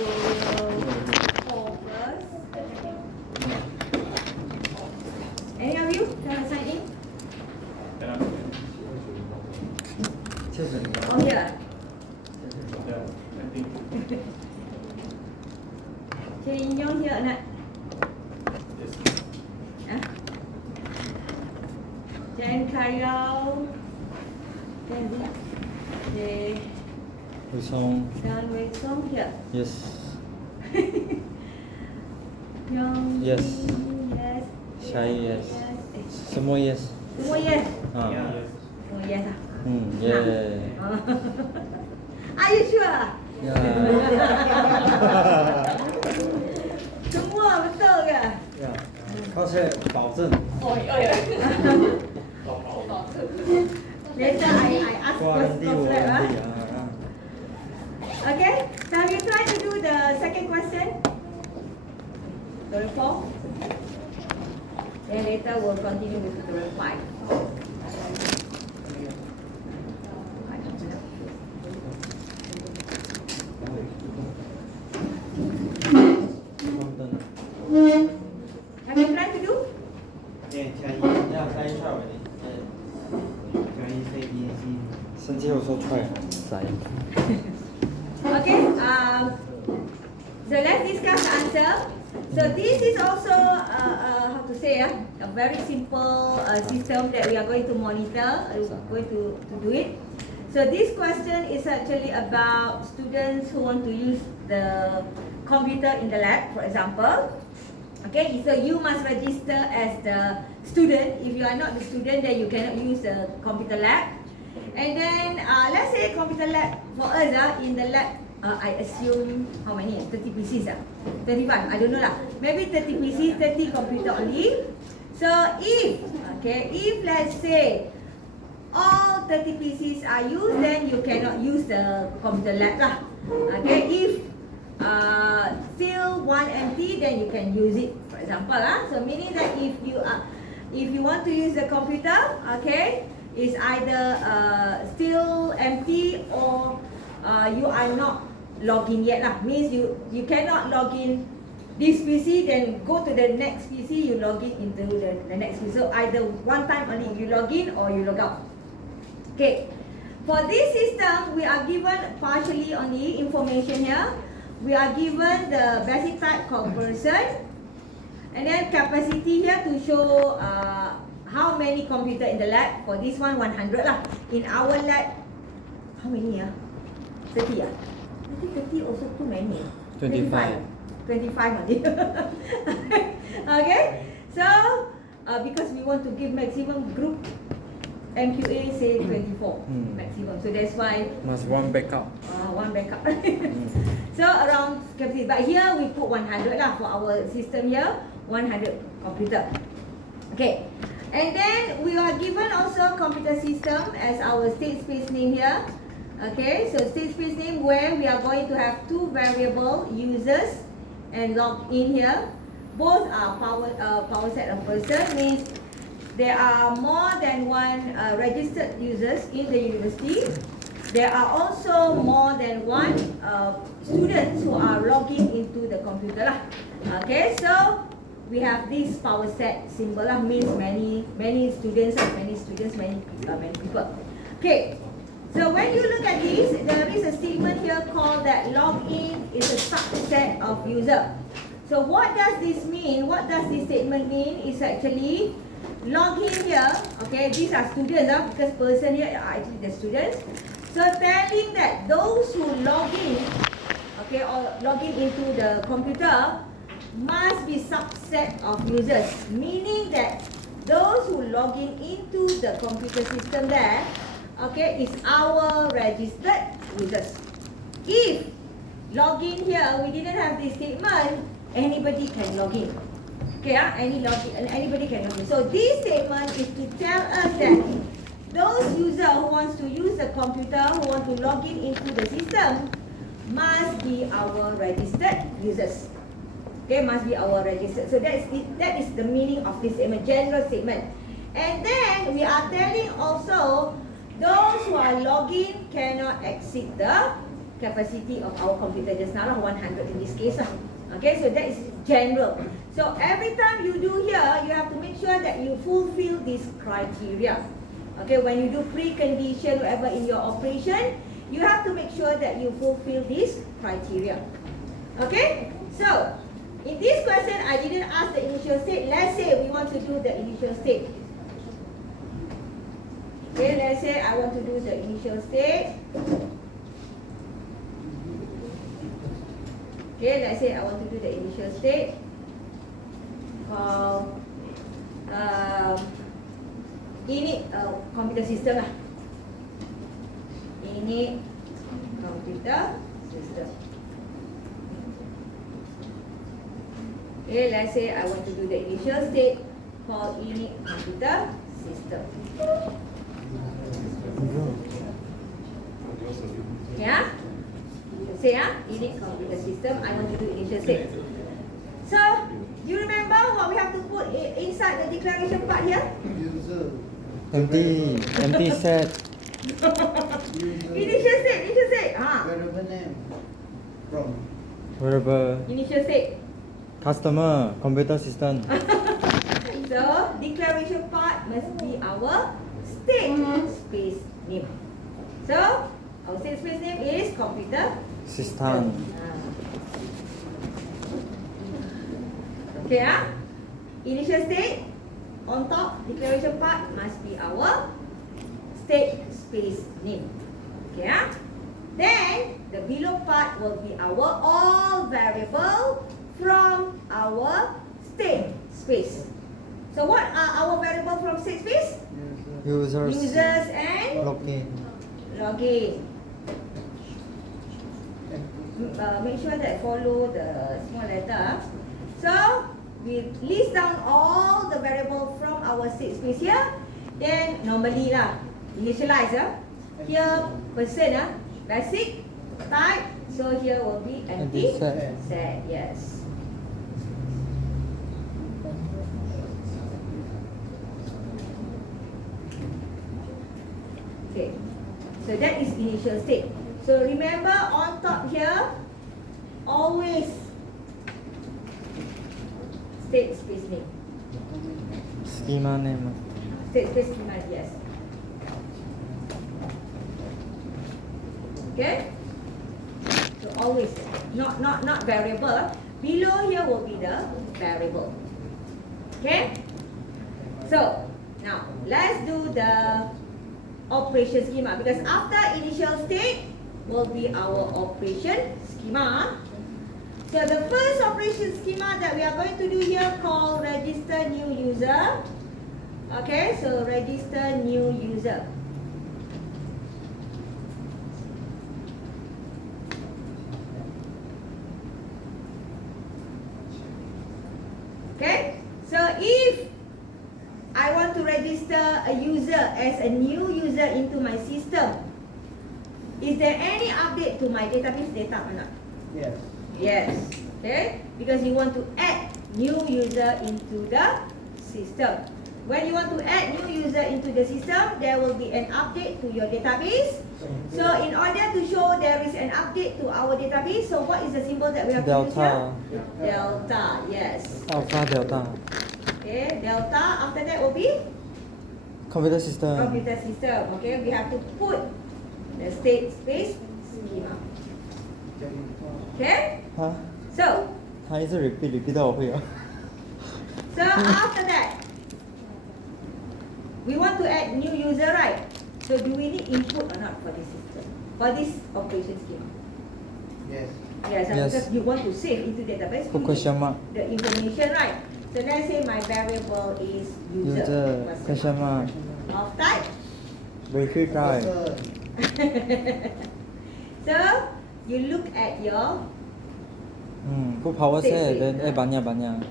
tutorial 4 first. Any of you want to sign in? Oh, here. Cik Inyong here, nak? Dan kalau Wei Song. Dan Wei Song here. Yes. Yang Yes. Yes. Syai yes. Semua yes. Semua yes. Semua yes lah. Yeah. Are you sure? Ya. Semua betul ke? Ya. 而且保证。 Later I ask Warranty, first warranty. Okay, so we try to do the second question. Tutorial 4. Then later we'll continue with tutorial 5. Have you tried to do? Yeah, try already. 生气我说 try 塞。 Okay, so let's discuss the answer. So this is also, how to say, a very simple system that we are going to monitor, going to do it. So this question is actually about students who want to use the computer in the lab, for example. Okay, so you must register as the student. If you are not the student, then you cannot use the computer lab. And then, let's say computer lab, for us, in the lab, I assume, how many? 30 PCs? 35, I don't know lah. Maybe 30 PCs, 30 computer only. So if let's say, all 30 PCs are used, then you cannot use the computer lab lah. Okay, if still one empty, then you can use it, for example. So meaning that if you want to use the computer, okay, is either still empty or you are not logging yet lah. Means you cannot log in this PC, then go to the next PC, you log in into the next PC. So either one time only you log in or you log out. Okay, for this system we are given partially only information here. We are given the basic type conversion, and then capacity here to show how many computer in the lab. For this one, 100 lah. In our lab, how many 30 I think 30 also too many. 25. 25 only. Okay, so because we want to give maximum group, MQA say 24 maximum. So that's why Must one backup. one backup. So around capacity, but here we put 100 lah for our system here, 100 computer. Okay, and then we are given also computer system as our state space name here. Okay, so state space name where we are going to have two variable users and log in here. Both are power set of person, means there are more than one registered users in the university. There are also more than one students who are logging into the computer lah. Okay, so we have this power set symbol lah, means many students, many people. Okay, so when you look at this, there is a statement here called that login is a subset of user. So what does this mean? What does this statement mean? Is actually login here. Okay, these are students because person here are actually the students. So telling that those who log in, okay, or log in into the computer must be subset of users, meaning that those who log in into the computer system there, okay, is our registered users. If login here, we didn't have this statement, anybody can log in. Okay, anybody can log in. So this statement is to tell us that those users who wants to use the computer, who want to log in into the system, must be our registered users. Okay, must be our registered. So that is the meaning of this statement, general statement. And then we are telling also those who are logging cannot exit the capacity of our computer just now, 100 in this case. Okay, so that is general. So every time you do here, you have to make sure that you fulfill this criteria. Okay, when you do precondition, whatever in your operation, you have to make sure that you fulfill this criteria. Okay, so in this question, I didn't ask the initial state. Let's say we want to do the initial state. Okay, let's say I want to do the initial state. Okay, let's say I want to do the initial state. Ini computer system lah. Ini computer system. Okay, let's say I want to do the initial state called ini computer system. Yeah? Say ini computer system. I want to do initial state. So, you remember what we have to put inside the declaration part here? User. Empty set. Initial state. Variable name. From. Variable. Initial state. Customer. Computer system. So, declaration part must be our state space name. So, our state space name is computer System. Okay, initial state on top, declaration part must be our state space name. Okay, then the below part will be our all variable from our state space. So what are our variable from state space? Users and login. Make sure that follow the small letter. So we list down all the variable from our state space here. Then normally lah, initialize here person basic type. So here will be empty set. Yes. Okay. So that is initial state. So remember on top here, always state space name. Schema name. State space schema, yes. Okay? So always, not variable. Below here will be the variable. Okay? So, now let's do the operation schema, because after initial state will be our operation schema. So the first operation schema that we are going to do here called register new user. Okay, so register new user. Okay, so if I want to register a user as a new user into my system, is there any update to my database data or not? Yes. Yes. Okay, because you want to add new user into the system. When you want to add new user into the system, there will be an update to your database. So in order to show there is an update to our database, so what is the symbol that we have to use here? Delta, yes. Alpha delta. Okay, delta, after that will be? Computer system. Computer system. Okay, we have to put the state space schema. Okay? Huh? So, 他一直 repeat 到我会了。 so after that, we want to add new user, right? So do we need input or not for this system? For this operation schema? Yes. Yes, Yes. because you want to save into database. Put question mark. The information, right? So let's say my variable is user. User. Question mark. Of type. Very right. So you look at your. Put power set then banyak.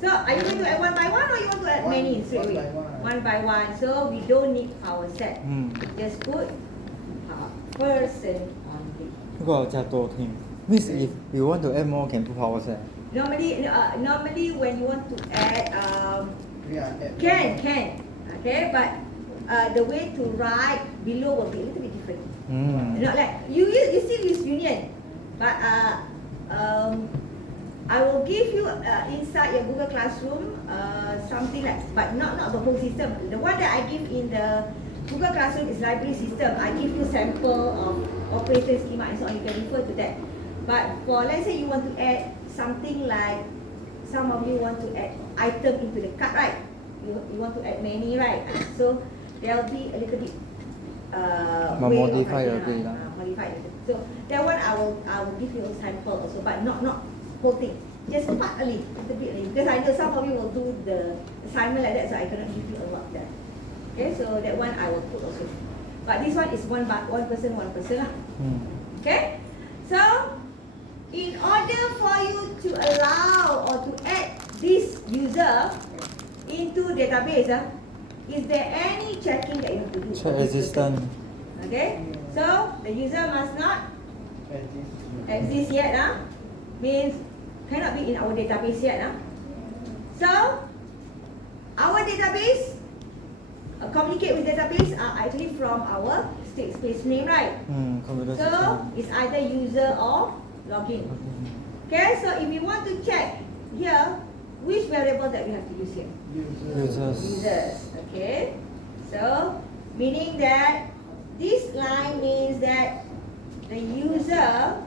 So are you going to add one by one or you want to add many straight away? One by one. So we don't need power set. Just put person only. 如果我加多可以 means if you want to add more can put power set. Normally when you want to add Yeah. can okay, but the way to write below will be a little bit different. different. Mm. Not like you still use Union, but I will give you inside your Google Classroom something like, but not the whole system. The one that I give in the Google Classroom is library system. I give you sample of operator schema and so on. You can refer to that. But for, let's say you want to add something like, some of you want to add item into the cart, right? You want to add many, right? So there will be a little bit modify a bit, modify. So that one I will give you a sample also, but not whole thing. Just partly, little bit only. Because I know some of you will do the assignment like that, so I cannot give you a lot there. Okay, so that one I will put also. But this one is one person lah. Okay, so in order for you to allow or to add this user into database, is there any checking that you have to do? Check existence. Okay, so the user must not exist yet. Means cannot be in our database yet. So our database, communicate with database are actually from our state space name, right? So it's either user or login. Okay, so if you want to check here, which variable that we have to use here? Users. Okay, so meaning that this line means that the user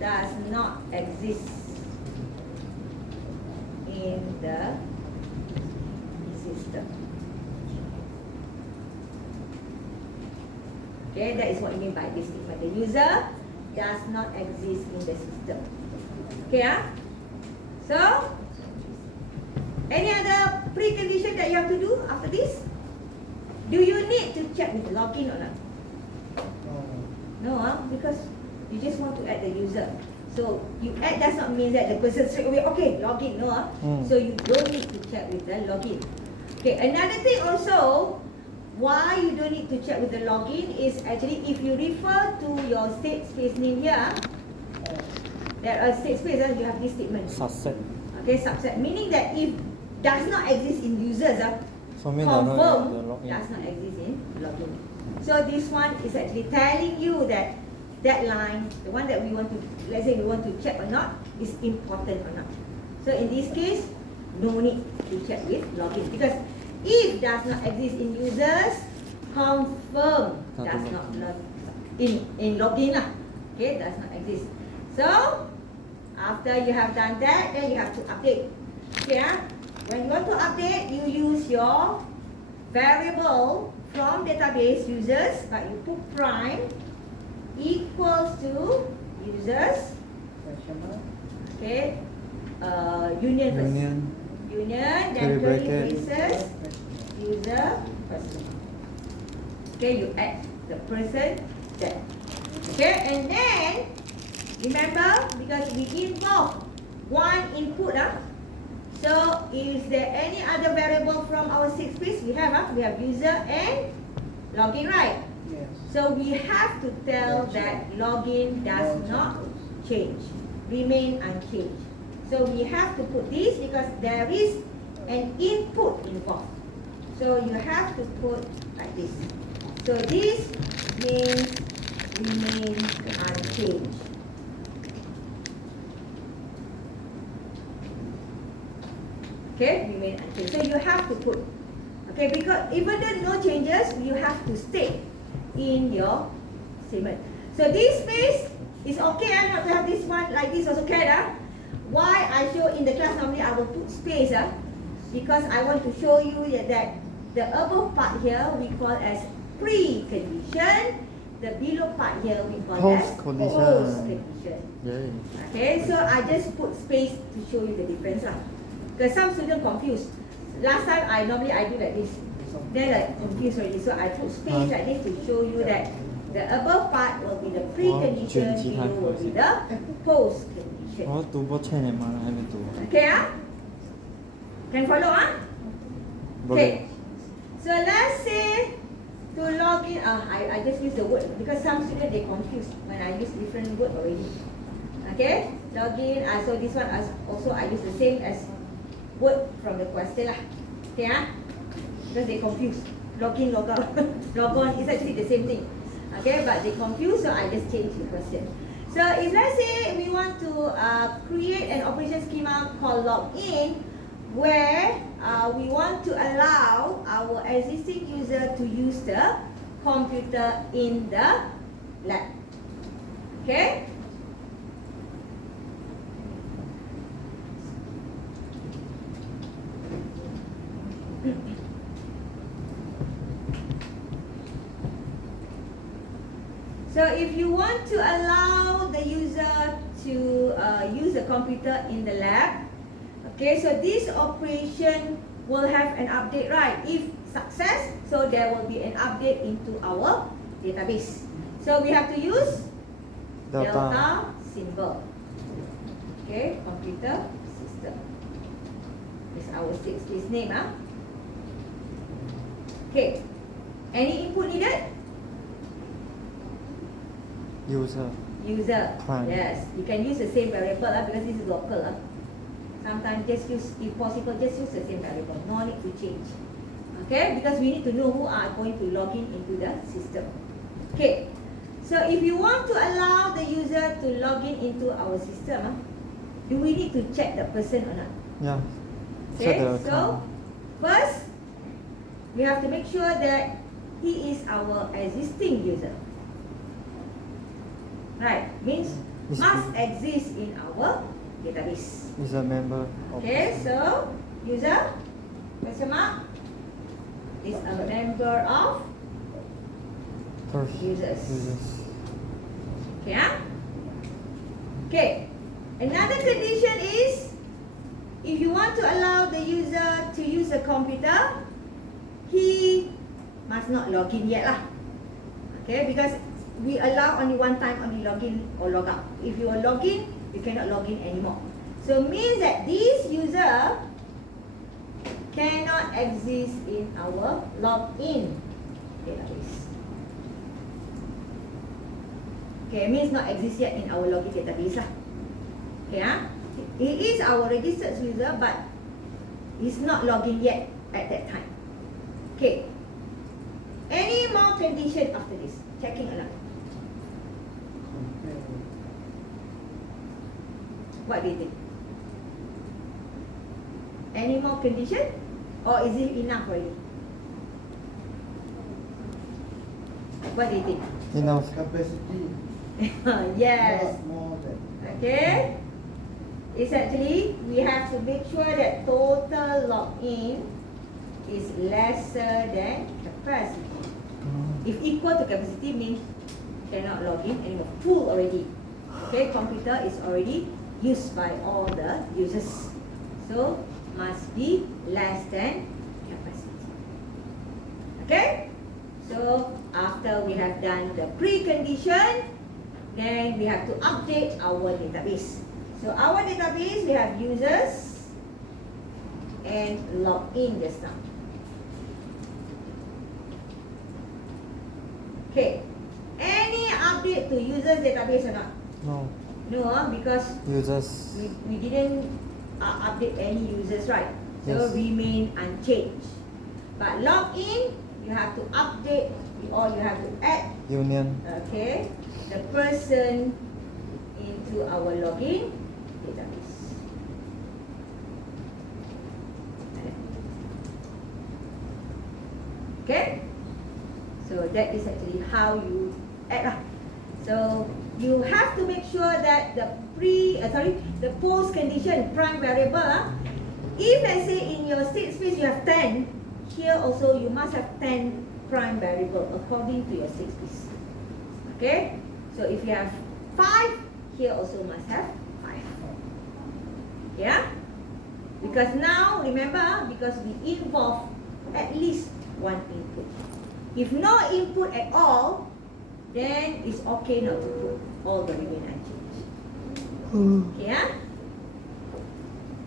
does not exist in the system. Okay, that is what you mean by this statement. The user does not exist in the system. Okay, so any other precondition that you have to do after this? Do you need to check with the login or not? No, because you just want to add the user. So you add does not mean that the person straight away, okay, login, no. So you don't need to check with the login. Okay, another thing also, why you don't need to check with the login is actually if you refer to your state space name here, there are state space, you have this statement. Subset. Okay, subset, meaning that if does not exist in users, confirm does not exist in login. So this one is actually telling you that that line, the one that we want to, let's say we want to check or not, is important or not. So in this case, no need to check with login, because if does not exist in users, confirm does not in login lah. Okay, does not exist. So after you have done that, then you have to update. Okay, when you want to update, you use your variable from database users, but you put prime equals to users. Okay, union first. Union, then curly braces, user, person. Okay, you add the person there. Okay, and then remember, because we involve one input, so is there any other variable from our six space? We have user and login, right? Yes. So we have to tell that login does not change, remain unchanged. So we have to put this because there is an input involved. So you have to put like this. So this means remain unchanged. Okay, remain unchanged. So you have to put, okay, because even though no changes, you have to state in your statement. So this space is okay, not to have this one like this also can. Why I show in the class, normally I will put space, because I want to show you that the above part here we call as precondition, the below part here we call as post-condition. Okay, so I just put space to show you the difference. Because some students confused. Last time I do like this. Then like confused already. So I put space like this to show you that the above part will be the precondition, below will be the post-condition. 我读过千年嘛，还没读。 Okay, can follow, Okay. So let's say to log in, I just use the word because some students they confused when I use different word already. Okay, login. So this one also I use the same as word from the question lah. Okay, because they confused. login, log out, log on is actually the same thing. Okay, but they confuse, so I just change the question. So if let's say we want to create an operation schema called login, where we want to allow our existing user to use the computer in the lab. Okay? So if you want to allow the user to use the computer in the lab, okay, so this operation will have an update, right? If success, so there will be an update into our database. So we have to use delta symbol. Okay, computer system. This is our six case name. Okay, any input needed? User. Prime. Yes, you can use the same variable because this is local. Sometimes just use, if possible, just use the same variable. No need to change. Okay, because we need to know who are going to log in into the system. Okay, so if you want to allow the user to log in into our system, do we need to check the person or not? Yeah. Okay, Check the so account. first we have to make sure that he is our existing user. Right, means must exist in our database. Is a member of Okay, so user, question mark, is a member of first users. users. Okay, Okay, another condition is if you want to allow the user to use the computer, he must not log in yet lah. Okay, because we allow only one time only login or log out. If you are login, you cannot log in anymore. So means that this user cannot exist in our login database. Okay, means not exist yet in our login database lah. Okay, he is our registered user, but he's not logging yet at that time. Okay. Any more condition after this? Checking or not? What do you think? Any more condition? Or is it enough already? What do you think? Enough. Capacity. Yes. More than. Okay. It's actually, we have to make sure that total login is lesser than capacity. If equal to capacity means cannot log in anymore. Full already. Okay, computer is already used by all the users. So must be less than capacity. Okay? So after we have done the precondition, then we have to update our database. So our database, we have users and login just now. Okay. Any update to users database or not? No. No, because Users. we didn't update any users, right? So Yes. remain unchanged. But login, you have to update or you have to add, Union. okay, the person into our login database. Okay? So that is actually how you add lah. So you have to make sure that the the post condition prime variable if let's say in your state space you have 10, here also you must have 10 prime variable according to your state space. Okay? So if you have 5, here also must have 5. Yeah? Because now remember, because we involve at least one input. If no input at all, then it's okay not to put all the remain unchanged. Okay, yeah?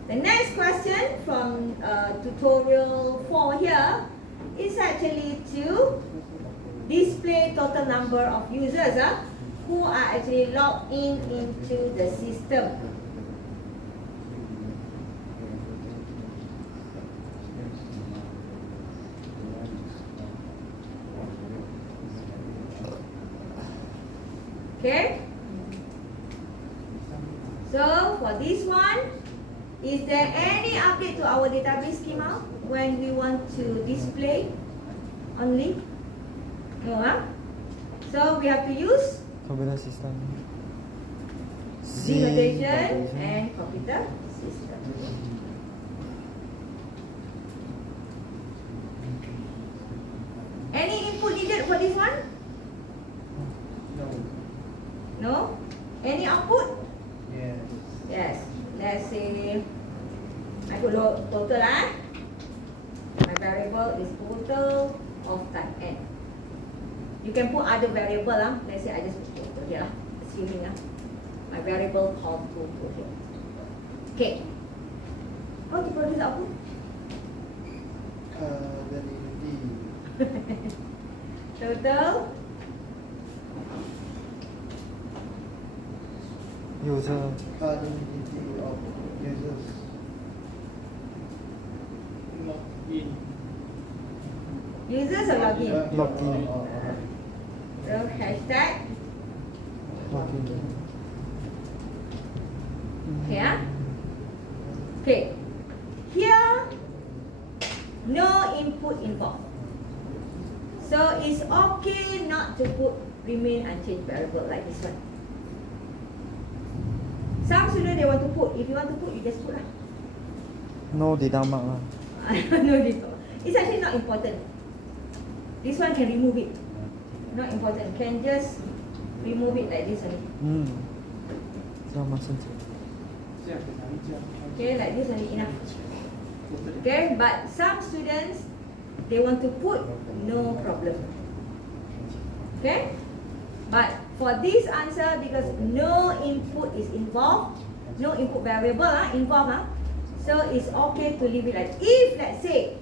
The next question from tutorial 4 here is actually to display total number of users who are actually logged in into the system. So for this one, is there any update to our database schema when we want to display only? No, huh? So we have to use Computer system. Z notation and computer system. Any input needed for this one? No. No? Any output? Yes. Yes. Let's say I put total my variable is total of type n. You can put other variable Let's say I just put total here assuming my variable called total here. Okay. How to produce output? Dari D. Total User. Identity of users. users or login? Login. So hashtag Login. okay Okay. Here no input involved. So it's okay not to put remain unchanged variable like this one. Some students they want to put. If you want to put, you just put lah. No data mark lah. No dito. It's actually not important. This one can remove it. Not important. Can just remove it like this only. 这样吗？甚至 Okay, like this only enough. Okay, but some students they want to put, no problem. Okay, but for this answer, because no input is involved, no input variable involved, so it's okay to leave it like. If let's say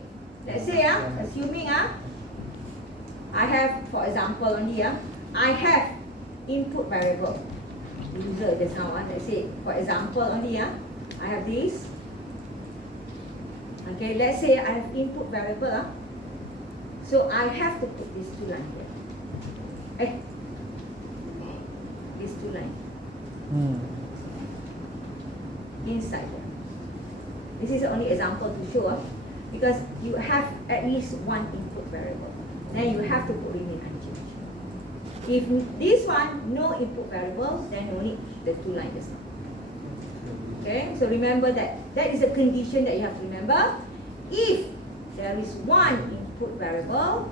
assuming I have, for example only I have input variable user just now let's say for example only I have this. Okay, let's say I have input variable so I have to put these two lines here. These two lines inside here. This is the only example to show because you have at least one input variable. Then you have to put remain unchanged. If this one no input variable, then only the two lines just now. Okay, so remember that is a condition that you have to remember. If there is one input variable,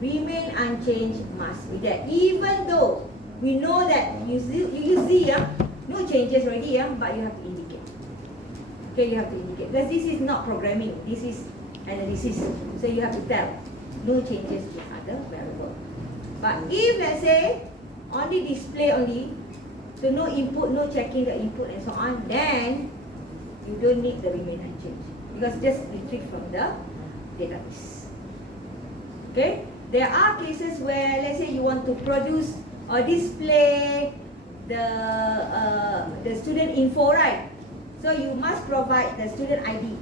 remain unchanged must be there. Even though we know that you use Z, no changes already, but you have to indicate. Okay, you have to indicate because this is not programming. This is analysis. So you have to tell no changes to other variable. But if let's say only display only, so no input, no checking the input and so on, then you don't need the remain unchanged because just retrieve from the database. Okay, there are cases where let's say you want to produce or display the student info, right? So you must provide the student ID.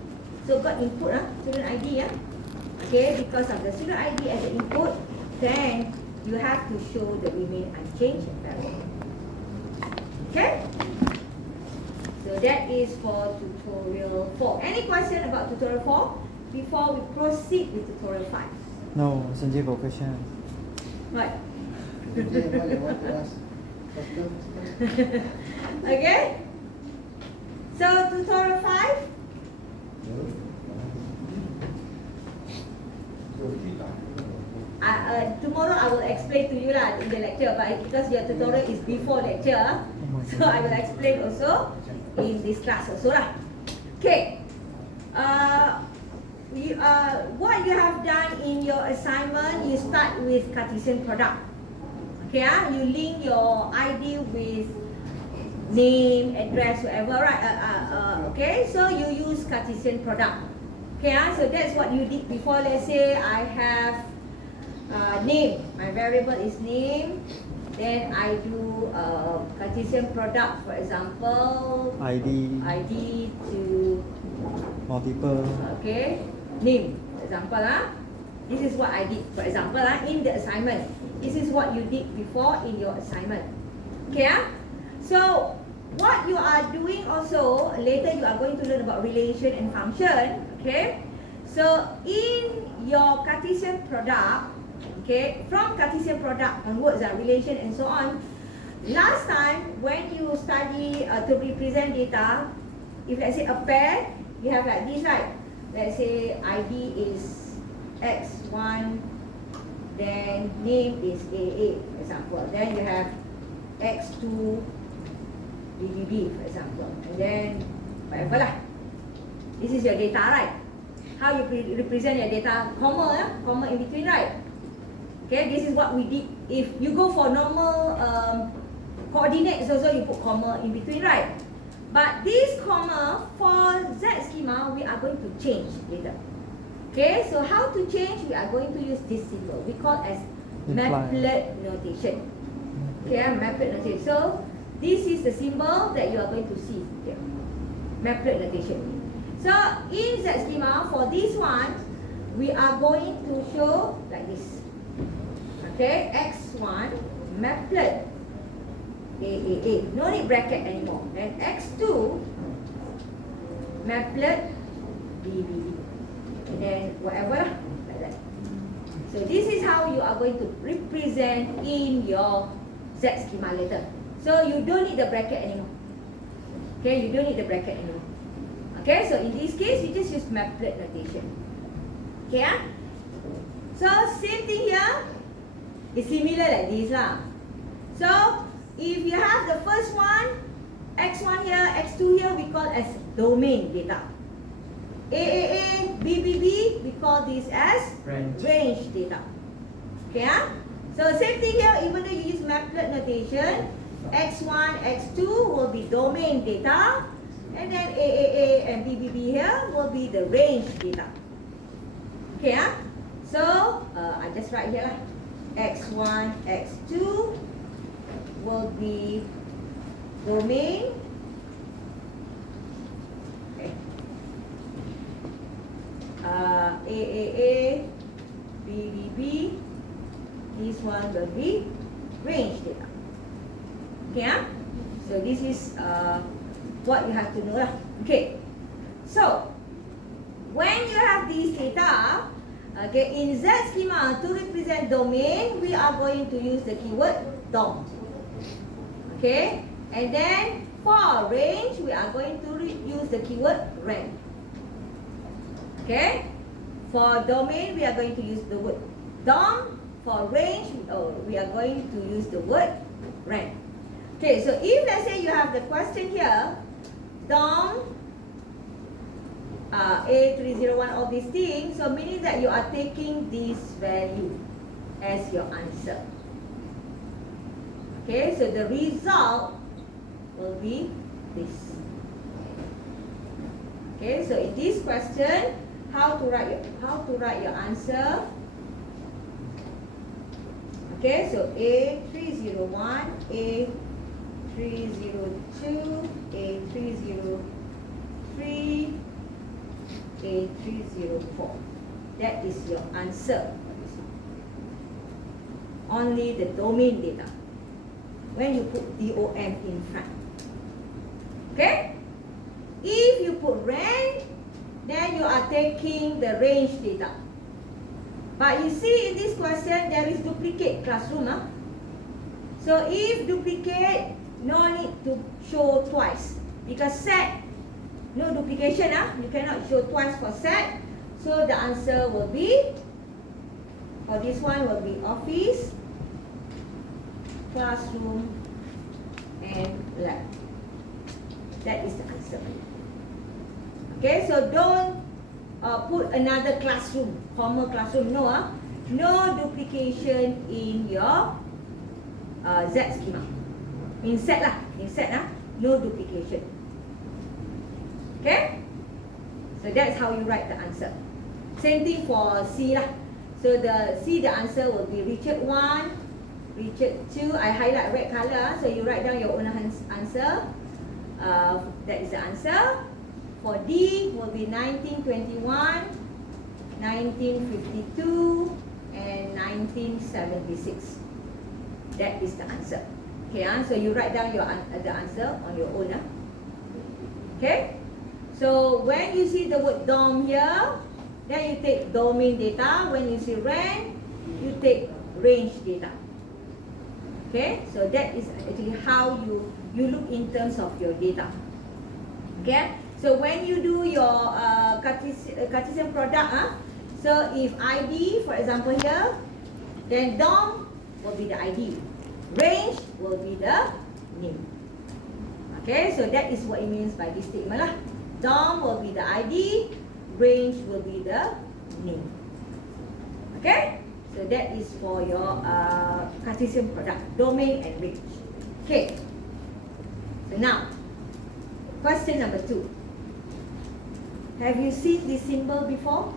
So got input student ID okay, because of the student ID as the input, then you have to show the remain unchanged variable. Okay? So that is for tutorial 4. Any question about tutorial 4 before we proceed with tutorial 5? No, Sanjay got question. Right. What you want to ask? Faster. Okay? So tutorial 5? Tomorrow I will explain to you in the lecture, but because your tutorial is before lecture, so I will explain also in this class also lah. Okay. What you have done in your assignment, you start with Cartesian product. Okay, you link your ID with name, address, whatever, right? Okay, so you use Cartesian product. Okay, so that's what you did before. Let's say I have name. My variable is name. Then I do Cartesian product, for example, ID to multiple. okay, name. For example, this is what I did. For example, in the assignment, this is what you did before in your assignment. Okay, so what you are doing also, later you are going to learn about relation and function. Okay, so in your Cartesian product, okay, from Cartesian product onwards, relation and so on. Last time when you study to represent data, if let's say a pair, you have like this, right? Let's say ID is X1, then name is AA, for example. Then you have X2 BBB, for example. And then whatever lah. This is your data, right? How you represent your data? Comma, comma in between, right? Okay, this is what we did. If you go for normal coordinates also, you put comma in between, right? But this comma for Z schema, we are going to change later. Okay, so how to change? We are going to use this symbol. We call as maplet notation. Okay, maplet notation. So this is the symbol that you are going to see here. Maplet notation. So in Z schema, for this one, we are going to show like this. Okay, X1 maplet AAA, no need bracket anymore. And X2 maplet BBB. And then whatever lah, like that. So this is how you are going to represent in your Z schema later. So you don't need the bracket anymore. Okay, you don't need the bracket anymore. Okay, so in this case, you just use maplet notation. Okay, so same thing here. It's similar like this lah. So if you have the first one, X1 here, X2 here, we call as domain data. AAA, BBB, we call this as range data. Okay, so same thing here, even though you use maplet notation, X1, X2 will be domain data, and then AAA and BBB here will be the range data. Okay, so I just write here lah. X1, X2 will be domain. Okay. AAA, BBB, this one will be range data. Okay, so this is what you have to know lah. Okay, so when you have these data, okay, in Z schema to represent domain, we are going to use the keyword DOM. Okay, and then for range, we are going to use the keyword ren. Okay, for domain, we are going to use the word DOM. For range, we are going to use the word ren. Okay, so if let's say you have the question here, DOM, A301, all these things, so meaning that you are taking this value as your answer. Okay, so the result will be this. Okay, so in this question, how to write your answer? Okay, so A301, A302, A303, A304. That is your answer. Only the domain data. When you put DOM in front. Okay? If you put range, then you are taking the range data. But you see in this question, there is duplicate classroom. So if duplicate, no need to show twice. Because set, no duplication. You cannot show twice for set. So the answer will be, for this one will be office, classroom, and lab. That is the answer. Okay, so don't put another classroom, comma classroom. No, no duplication in your Z schema. In set lah, no duplication. Okay, so that's how you write the answer. Same thing for C lah. So the C, the answer will be Richard 1, Richard 2. I highlight red color, so you write down your own answer. That is the answer. For D will be 1921, 1952, and 1976. That is the answer. Okay, so you write down the answer on your own. Okay. So when you see the word DOM here, then you take domain data. When you see range, you take range data. Okay. So that is actually how you look in terms of your data. Okay. So when you do your Cartesian product, so if ID, for example here, then DOM will be the ID. Range will be the name. Okay, so that is what it means by this statement lah. DOM will be the ID, range will be the name. Okay, so that is for your Cartesian product, domain and range. Okay, so now, question number 2. Have you seen this symbol before?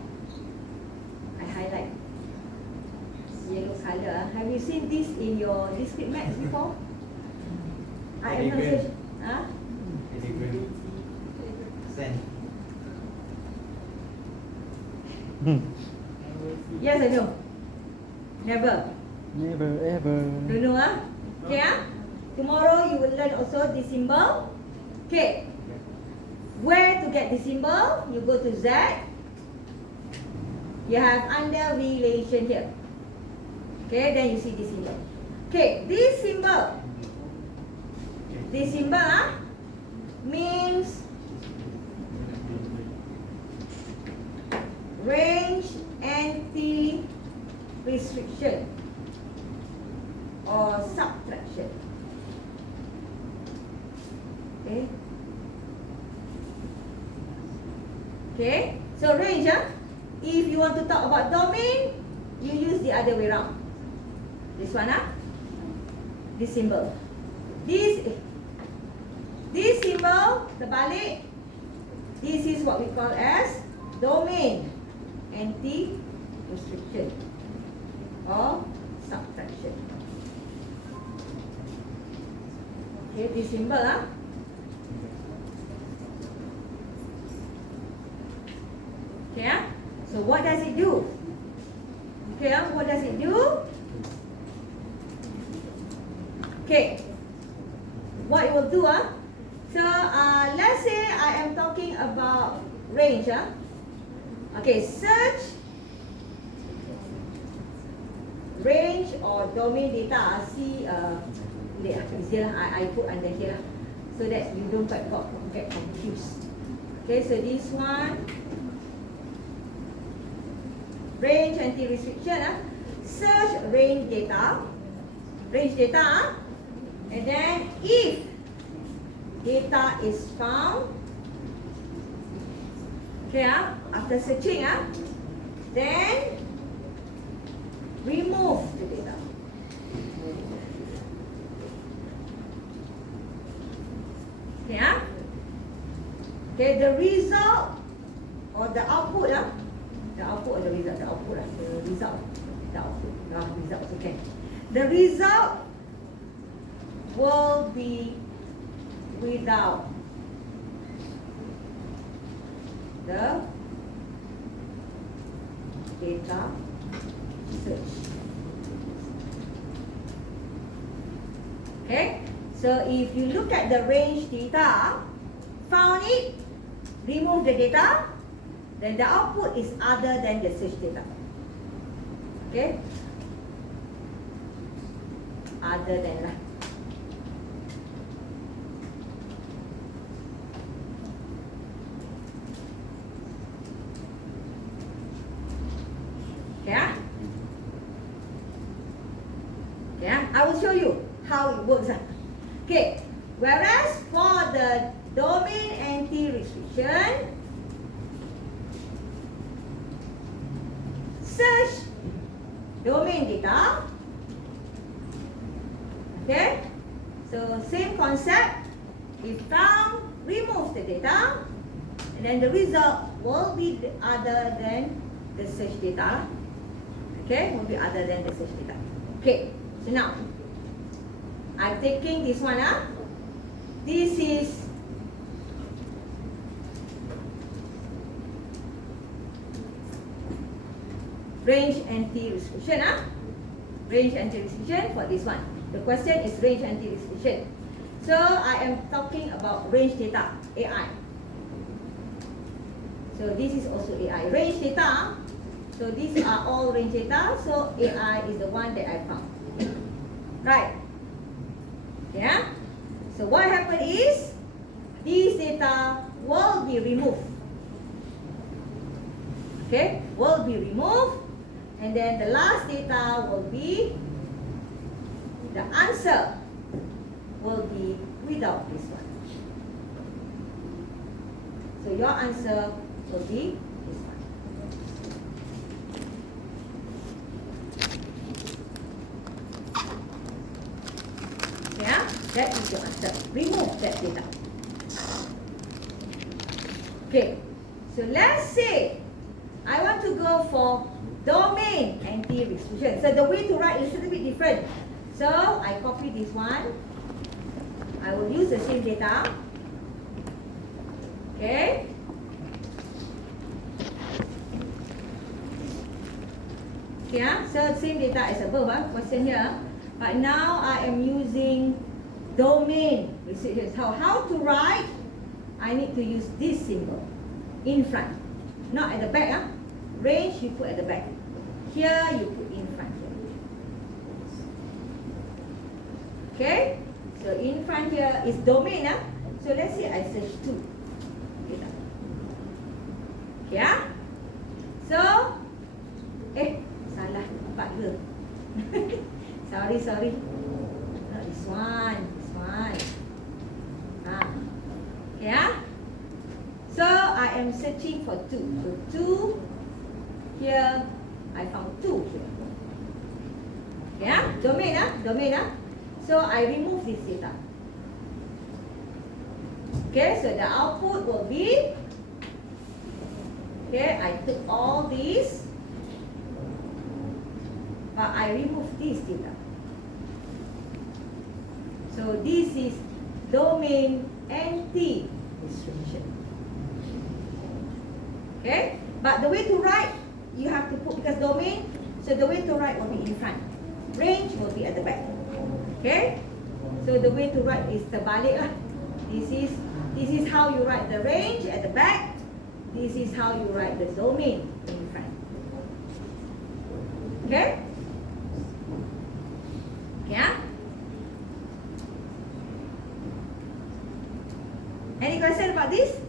I highlight yellow color. Have you seen this in your discrete maths before? I am not sure. Huh? Send. Yes or no? Never. Never ever. Don't know, Okay, Tomorrow you will learn also this symbol. Okay. Where to get this symbol? You go to Z. You have under relation here. Okay, then you see this symbol. Okay, this symbol means range anti-restriction or subtraction. Okay. Okay, so range, if you want to talk about domain, you use the other way around. This one, this symbol. This symbol, terbalik, this is what we call as domain anti-restriction or subtraction. Okay, this symbol, Okay, so what does it do? Okay, what does it do? Okay, what it will do, so let's say I am talking about range, Okay, search range or domain data. See, easier I put under here so that you don't get confused. Okay, so this one, range anti-restriction, search range data, and then if data is found, okay, after searching, then remove the data. Okay, okay, the result or the output, the output or the result, the output, the result, the output, result, okay. The result will be without the data search. Okay, so if you look at the range data, found it, remove the data, then the output is other than the search data. Okay, other than lah. Okay, okay, I will show you how it works. Okay, whereas for the domain anti-restriction, search domain data. Okay, so same concept. If found, remove the data, and then the result will be other than the search data. Okay, will be other than the search data. Okay, so now I'm taking this one. This is range anti-restriction. Range anti-restriction for this one. The question is range anti-distribution. So I am talking about range data, AI. So this is also AI. Range data, so these are all range data, so AI is the one that I found. Right? Yeah? So what happened is, these data will be removed. Okay? Will be removed. And then the last data will be, the answer will be without this one. So your answer will be this one. Yeah, that is your answer. Remove that data. Okay, so let's say I want to go for domain anti-exclusion. So the way to write is a little bit different. So I copy this one. I will use the same data. Okay. Yeah, so same data as above, question here. But now I am using domain restriction. So how to write? I need to use this symbol in front, not at the back. Range you put at the back. Here you put in front. Okay, so in front here is domain. So let's say I search 2. Yeah. So, salah empat ke? sorry. Not this one. Yeah. So I am searching for 2. So 2 here. I found 2 here. Yeah, domain. So I remove this data. Okay, so the output will be, okay, I took all these, but I remove this data. So this is domain anti-distribution. Okay, but the way to write, you have to put, because domain, so the way to write will be in front. Range will be at the back. Okay, so the way to write is terbalik lah. This is how you write the range at the back. This is how you write the domain in front. Okay? Yeah? Any question about this?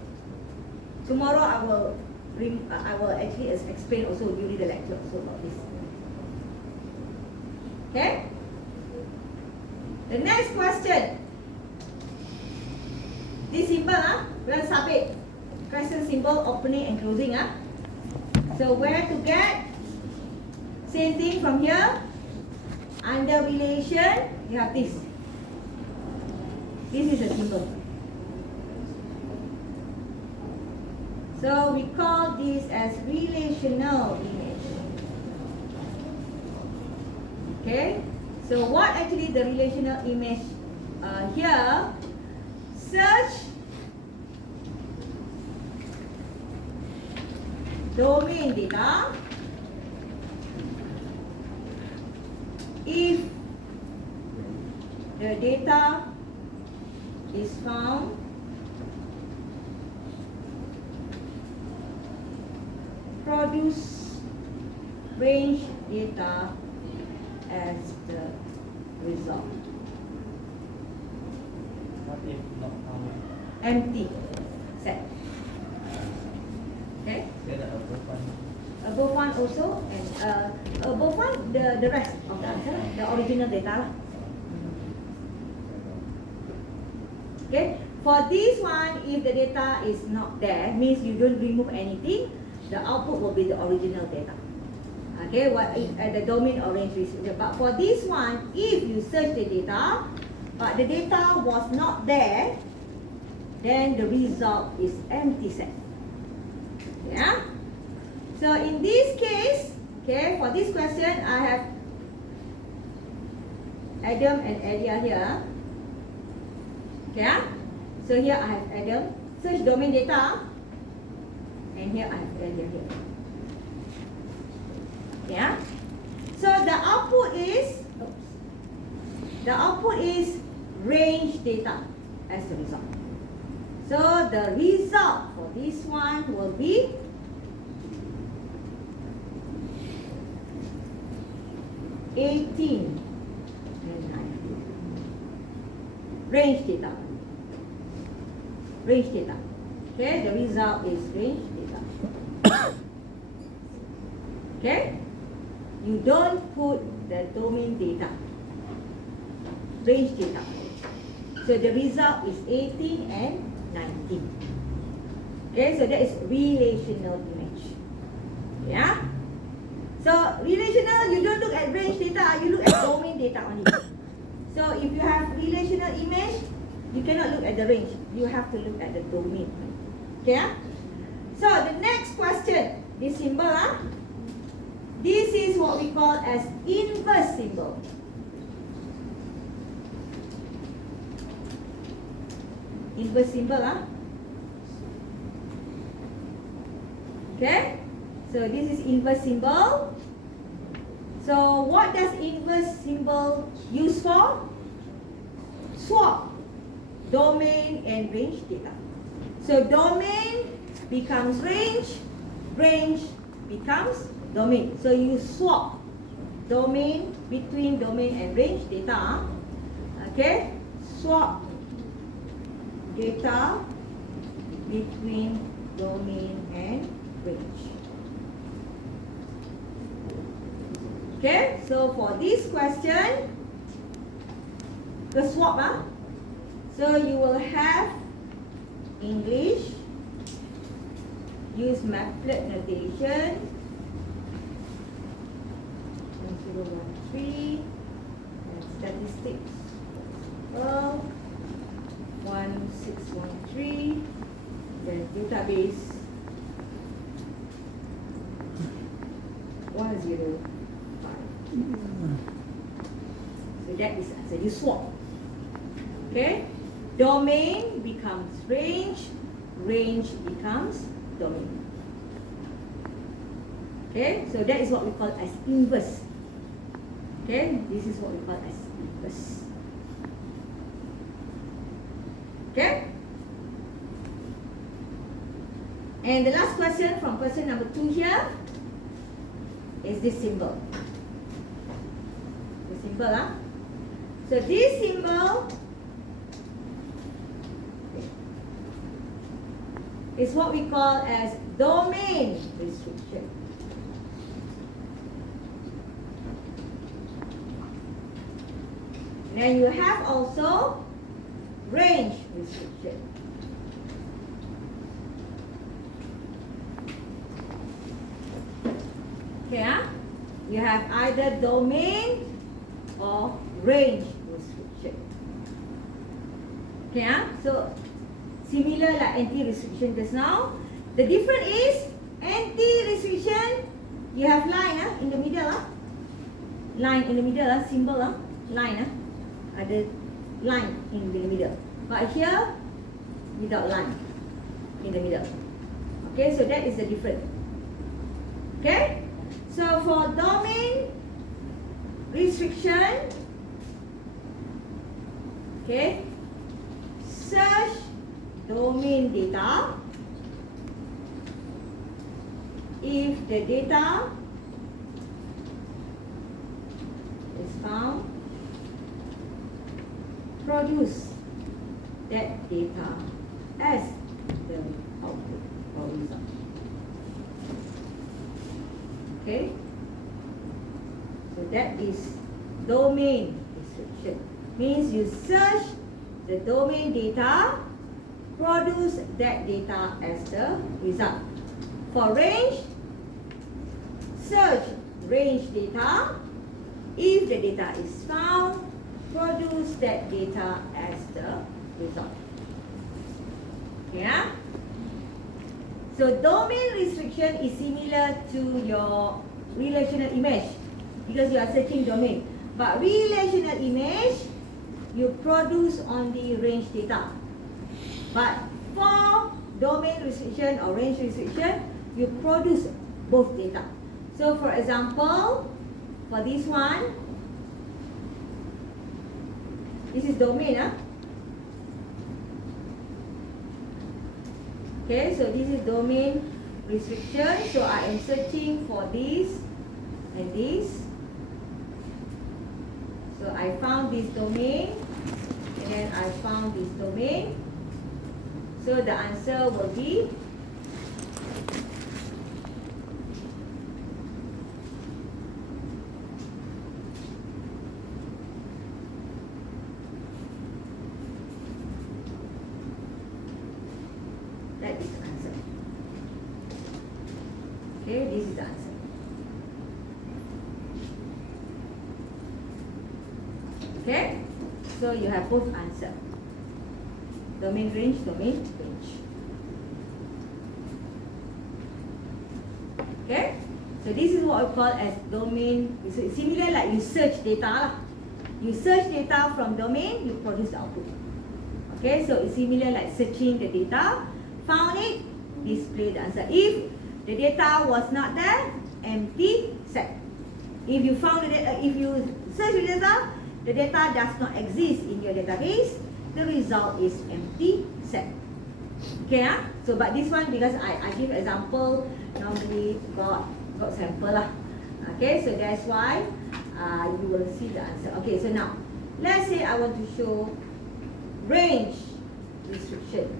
Tomorrow I will actually explain also during the lecture also about this. Okay? The next question. This symbol, we'll submit. Question symbol opening and closing. So where to get? Same thing from here. Under relation, you have this. This is a symbol. So we call this as relational image. Okay? So what actually the relational image here? Search domain data. If the data is found, produce range data as the result. What if not found? Empty set. Okay? Then the above one. Above one also, and above one the rest of the answer, the original data lah. Okay? For this one, if the data is not there, means you don't remove anything, the output will be the original data. Okay, what the domain or range restriction. But for this one, if you search the data, but the data was not there, then the result is empty set. Yeah. So in this case, okay, for this question, I have Adam and Elia here. Okay. So here I have Adam. Search domain data, and here I have Elia here. Yeah. So the output is, the output is range data as the result. So the result for this one will be 18 and 19. Range data. Range data. Okay, the result is range data. Okay? You don't put the domain data. Range data. So the result is 18 and 19. Okay, so that is relational image. Yeah? So relational, you don't look at range data, you look at domain data only. So if you have relational image, you cannot look at the range. You have to look at the domain. Okay? So the next question, this symbol, this is what we call as inverse symbol. Inverse symbol, okay? So this is inverse symbol. So what does inverse symbol use for? Swap domain and range data. So domain becomes range, range becomes domain. So you swap domain between domain and range data. Okay? Swap data between domain and range. Okay, so for this question, the swap, so you will have English, use maplet notation, 1013, and statistics, 1613, then database 105. So that is answer. You swap. Okay? Domain becomes range, range becomes domain. Okay? So that is what we call as inverse. Okay? This is what we call as inverse. Okay? And the last question from question number 2 here is this symbol. The symbol, So this symbol is what we call as domain restriction. Then you have also range restriction. Okay, you have either domain or range restriction. Okay, so similar like anti-restriction just now. The difference is anti-restriction, you have line in the middle, line in the middle, symbol, line, ada line in the middle. But here, without line in the middle. Okay, so that is the difference. Okay, so for domain restriction, okay, search domain data if the data is found, produce that data as the output or result. Okay, so that is domain restriction. Means you search the domain data, produce that data as the result. For range, search range data. If the data is found, produce that data as the result. Yeah? So domain restriction is similar to your relational image because you are searching domain. But relational image, you produce only range data. But for domain restriction or range restriction, you produce both data. So for example, for this one, This is domain. Okay, so this is domain restriction. So I am searching for this and this. So I found this domain, and then I found this domain. So the answer will be that is the answer. Okay, this is the answer. Okay, so you have both answer. Domain range, domain range. Okay, so this is what we call as domain. It's similar like you search data lah. You search data from domain, you produce the output. Okay, so it's similar like searching the data, found it, display the answer. If the data was not there, empty set. If you found the data, if you search the data does not exist in your database, the result is empty set. Okay, so but this one because I give example, normally got sample lah. Okay, so that's why you will see the answer. Okay, so now let's say I want to show range restriction.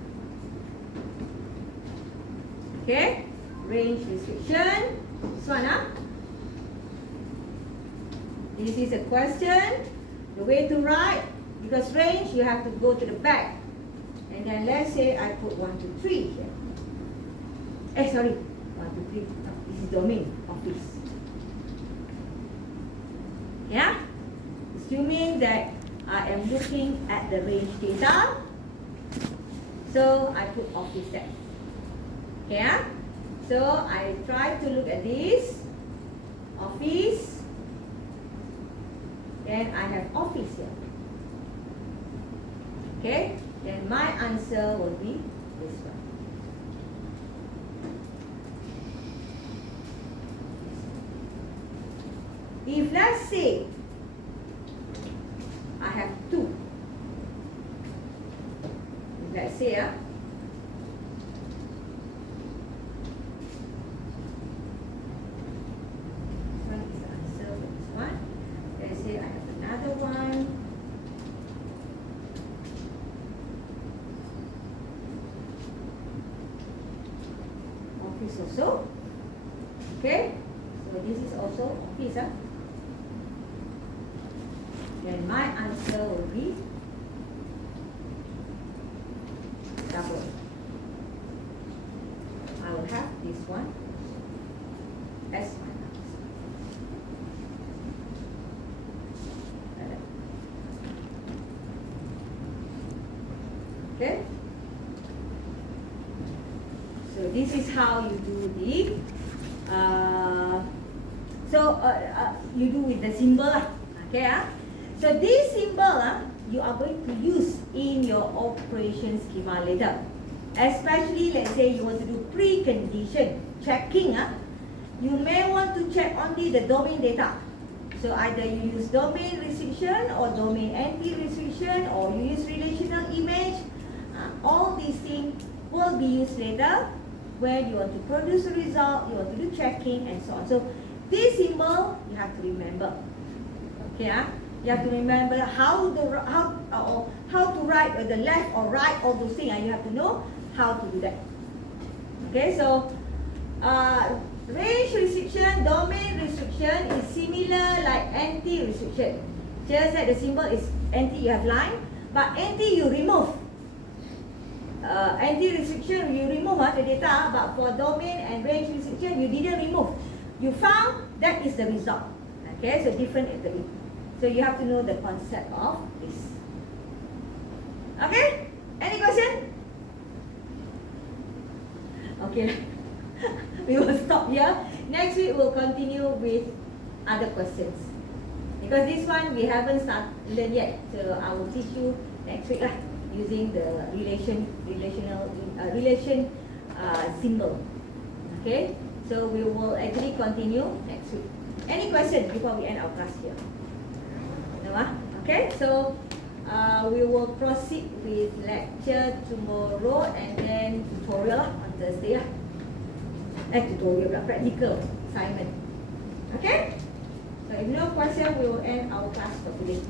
Okay, range restriction. This one, this is a question. The way to write, because range you have to go to the back, and then let's say I put 1, 2, 3 here. Sorry, 1, 2, 3. No, this is domain office. Yeah, assuming that I am looking at the range data, so I put office there. Yeah, so I try to look at this office. Then I have office here. Okay, then my answer will be this one. If let's say I have 2, let's say this one is the answer for this one. Let's say I have another one. Office also. Okay, so this is also office. Then my answer will be double. I will have this one as my answer. Okay. So this is how you do the you do with the symbol lah. Okay. So this symbol you are going to use in your operation schema later. Especially let's say you want to do precondition checking. You may want to check only the domain data. So either you use domain restriction or domain anti-restriction, or you use relational image. All these things will be used later when you want to produce a result, you want to do checking and so on. So this symbol you have to remember. Okay, you have to remember how to write with the left or right, all those things, and you have to know how to do that. Okay, so range restriction, domain restriction is similar like anti-restriction. Just that the symbol is anti, you have line, but anti you remove. Anti-restriction you remove the data, but for domain and range restriction you didn't remove. You found that is the result. Okay, so different at the end. So you have to know the concept of this. Okay, any question? Okay, we will stop here. Next week we'll continue with other questions, because this one we haven't learned yet. So I will teach you next week lah, using the relation symbol. Okay, so we will actually continue next week. Any question before we end our class here? No, okay, so we will proceed with lecture tomorrow and then tutorial lah on Thursday lah. Tutorial pula, practical assignment. Okay? So if no question, we will end our class for today.